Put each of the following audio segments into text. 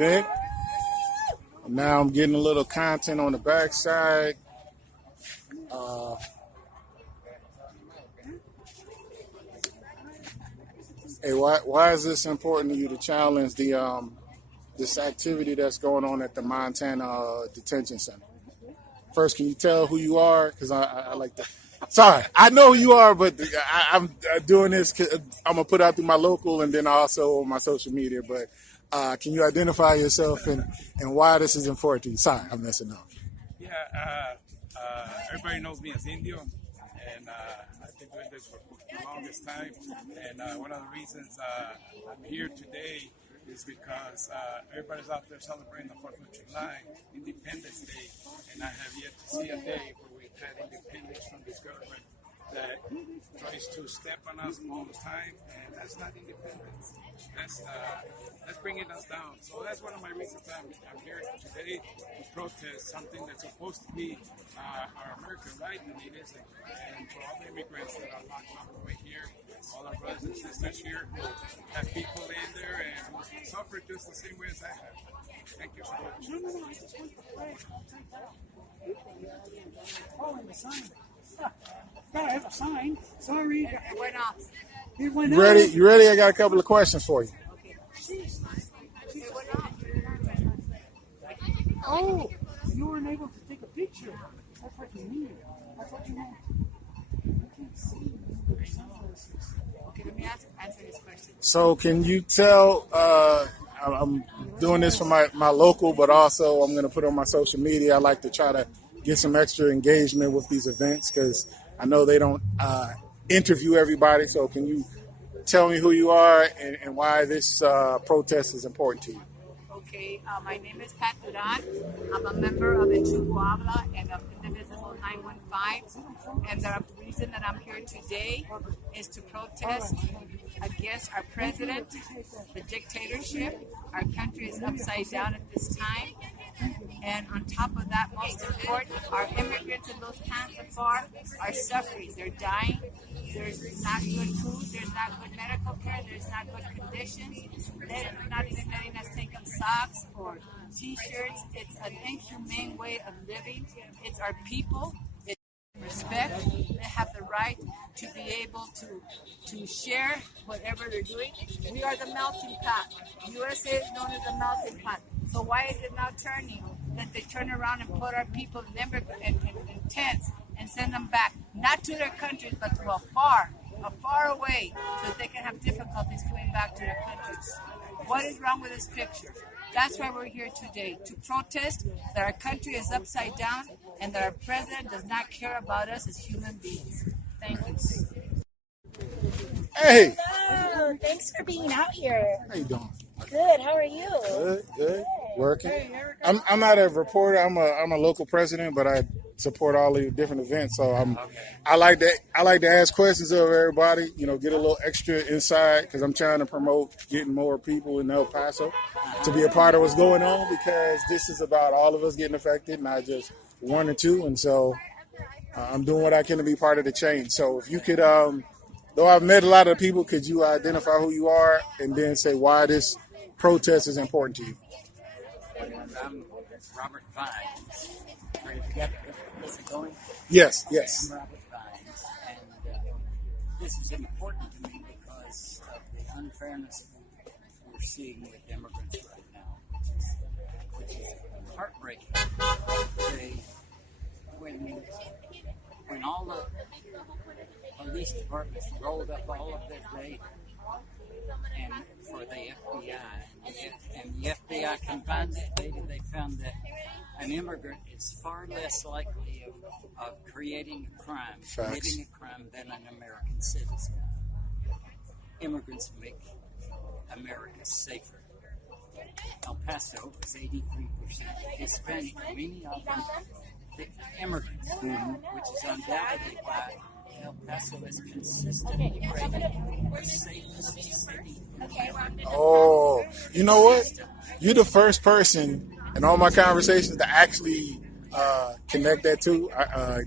event. Now I'm getting a little content on the backside. Hey, why is this important to you to challenge the this activity that's going on at the Montana Detention Center? First, can you tell who you are? Because I like to. Sorry, I know who you are, but I'm doing this. I'm gonna put out through my local and then also on my social media. But can you identify yourself and why this is important to you? Sorry, I'm messing up. Yeah, everybody knows me as Indio, and I've been doing this for the longest time. And one of the reasons I'm here today is because everybody's out there celebrating the 4th of July, Independence Day, and I have yet to see a day where we've had independence from this government that tries to step on us all the time, and that's not independence. That's bringing us down. So that's one of my reasons I'm here today to protest something that's supposed to be our American right, and it isn't. And for all the immigrants that are locked up over here, all our brothers and sisters here who have people in there and suffer just the same way as I have. Thank you so much. Oh, and the sign. Gotta have a sign. Sorry. It went off. It went You ready? off. You ready? I got a couple of questions for you. It went off. Oh, you weren't able to take a picture. That's what you need. That's what you want. You can't see your sunglasses. Okay, let me answer this question. So can you tell, I'm doing this for my local, but also I'm going to put on my social media. I like to try to get some extra engagement with these events because I know they don't interview everybody. So can you tell me who you are and why this protest is important to you? Okay, my name is Pat Duran. I'm a member of the Chuguabla and of Indivisible 915. And the reason that I'm here today is to protest against our president, the dictatorship. Our country is upside down at this time. And on top of that, most important, our immigrants in those camps afar are suffering. They're dying. There's not good food. There's not good medical care. There's not good conditions. They're not even letting us take them socks or T-shirts. It's an inhumane way of living. It's our people. It's respect. They have the right to be able to share whatever they're doing. We are the melting pot. USA is known as the melting pot. So why is it now turning that they turn around and put our people in tents and send them back, not to their countries, but to a far away, so that they can have difficulties coming back to their countries? What is wrong with this picture? That's why we're here today, to protest that our country is upside down and that our president does not care about us as human beings. Thank you. Hey, Hello, thanks for being out here. how you doing? Good, how are you? Good. Working. I'm not a reporter. I'm a local president, but I support all the different events. So I like to ask questions of everybody. You know, get a little extra insight because I'm trying to promote getting more people in El Paso to be a part of what's going on because this is about all of us getting affected, not just one or two. And so I'm doing what I can to be part of the change. So if you could, though I've met a lot of people, could you identify who you are and then say why this protest is important to you? I'm Robert Vines. Are you together? Is it going? Yes. I'm Robert Vines, and this is important to me because of the unfairness we're seeing with immigrants right now, which is heartbreaking. When all the police departments rolled up all of their data and for the FBI, and the FBI combined that data, they found that an immigrant is far less likely of creating a crime, committing a crime than an American citizen. Immigrants make America safer. El Paso is 83% Hispanic, many of them immigrants, which is undoubtedly why El Paso is consistently rated the safest city. Oh, you know what? You're the first person in all my conversations to actually connect that to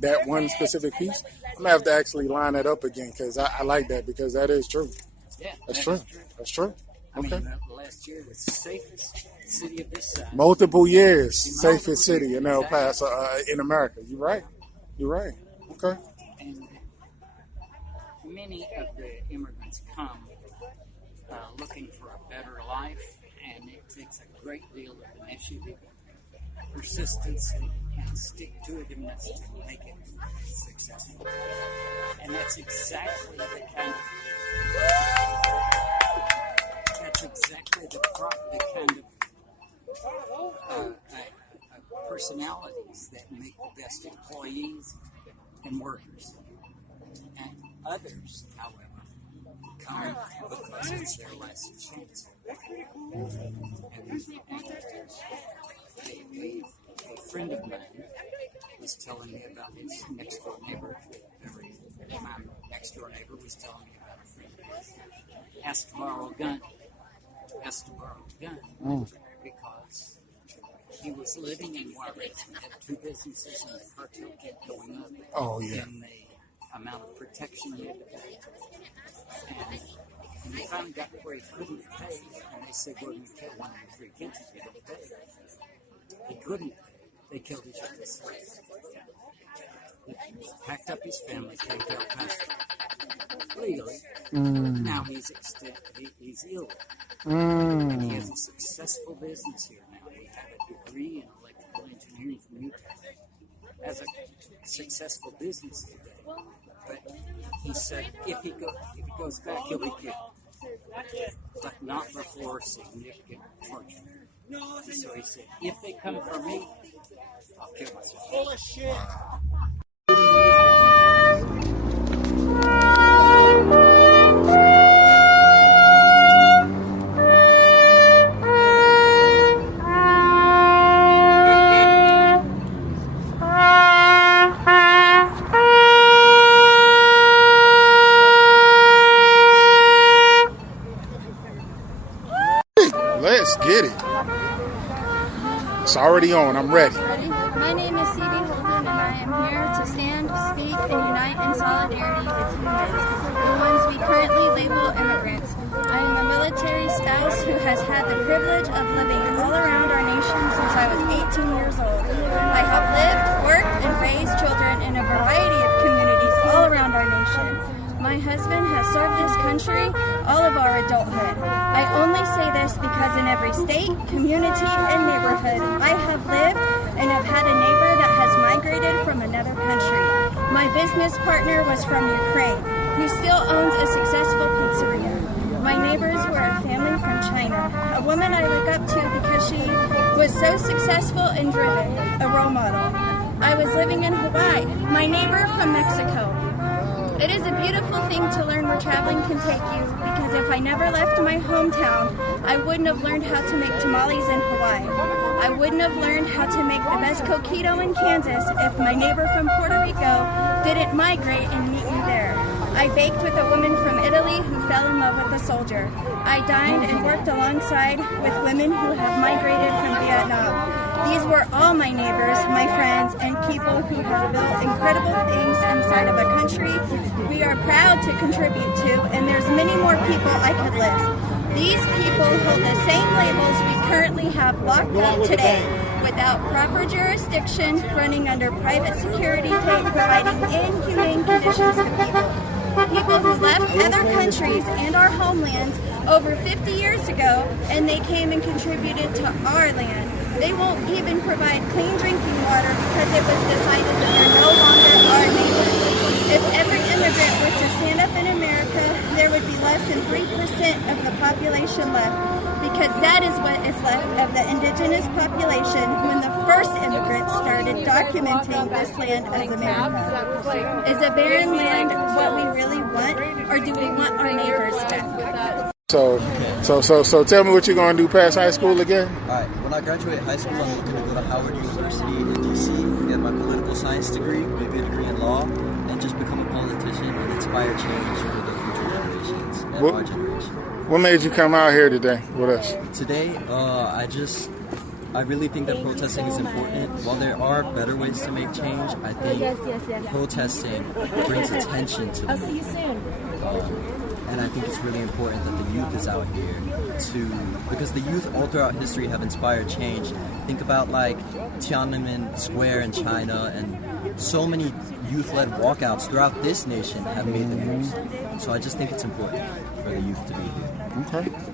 that one specific piece. I'm gonna have to actually line that up again because I like that because that is true. Yeah, That's true. That's true. I Okay. mean, last year was the safest city of this size. Multiple years, safest city in El Paso, in America. You're right. You're right. Okay. And many of the immigrants come looking for a better life, and it takes a great deal of initiative, persistence, and stick-to-itiveness to make it successful. And that's exactly the kind of personalities that make the best employees and workers. And others, however, come because it's their last chance. A friend of mine was telling me about his next door neighbor. My next door neighbor was telling me about a friend who asked to borrow a gun. Because he was living in Juarez and had two businesses, and the cartel kept going up. Oh, yeah. In the amount of protection he had to pay. And he finally got to where he couldn't pay, and they said, well, you kill one of your three kids if you don't pay. He couldn't pay. They killed each other's slaves. He packed up his family, came to El Paso legally. Now he's ill. And he has a successful business here now. He had a degree in electrical engineering from Utah. Has a successful business today. But he said if he goes back, he'll be killed. But not before significant fortune. So he said, if they come for me, I'll kill myself. Full of shit. Let's get it. It's already on. I'm ready. My name is C.B. Holden, and I am here to stand, speak, and unite in solidarity with humans, the ones we currently label immigrants. I am a military spouse who has had the privilege of living all around our nation since I was 18 years old. I have lived, worked, and raised children in a variety of communities all around our nation. My husband has served this country all of our adulthood. I only say this because in every state, community, and neighborhood I have lived and have had a neighbor that has migrated from another country. My business partner was from Ukraine, who still owns a successful pizzeria. My neighbors were a family from China, a woman I look up to because she was so successful and driven, a role model. I was living in Hawaii, my neighbor from Mexico. It is a beautiful thing to learn where traveling can take you, because if I never left my hometown, I wouldn't have learned how to make tamales in Hawaii. I wouldn't have learned how to make the best coquito in Kansas if my neighbor from Puerto Rico didn't migrate and meet me there. I baked with a woman from Italy who fell in love with a soldier. I dined and worked alongside with women who have migrated from Vietnam. These were all my neighbors, my friends, and people who have built incredible things inside of a country we are proud to contribute to, and there's many more people I could list. These people hold the same labels we currently have locked up today, without proper jurisdiction, running under private security tape, providing inhumane conditions to people. People who left other countries and our homelands over 50 years ago, and they came and contributed to our land. They won't even provide clean drinking water because it was decided that they're no longer our neighbors. If every immigrant were to stand up in America, there would be less than 3% of the population left, because that is what is left of the indigenous population when the first immigrants started documenting this land as America. Is a barren land what we really want, or do we want our neighbors back? So tell me what you're going to do past high school again? Alright, when I graduate high school, I'm looking to go to Howard University in DC, get my political science degree, maybe a degree in law, and just become a politician and inspire change for the future generations and our generation. What made you come out here today with us? Today, I really think that protesting is important. While there are better ways to make change, I think protesting brings attention to the movement. And I think it's really important that the youth is out here because the youth all throughout history have inspired change. Think about like Tiananmen Square in China, and so many youth-led walkouts throughout this nation have made the news. So I just think it's important for the youth to be here. Okay.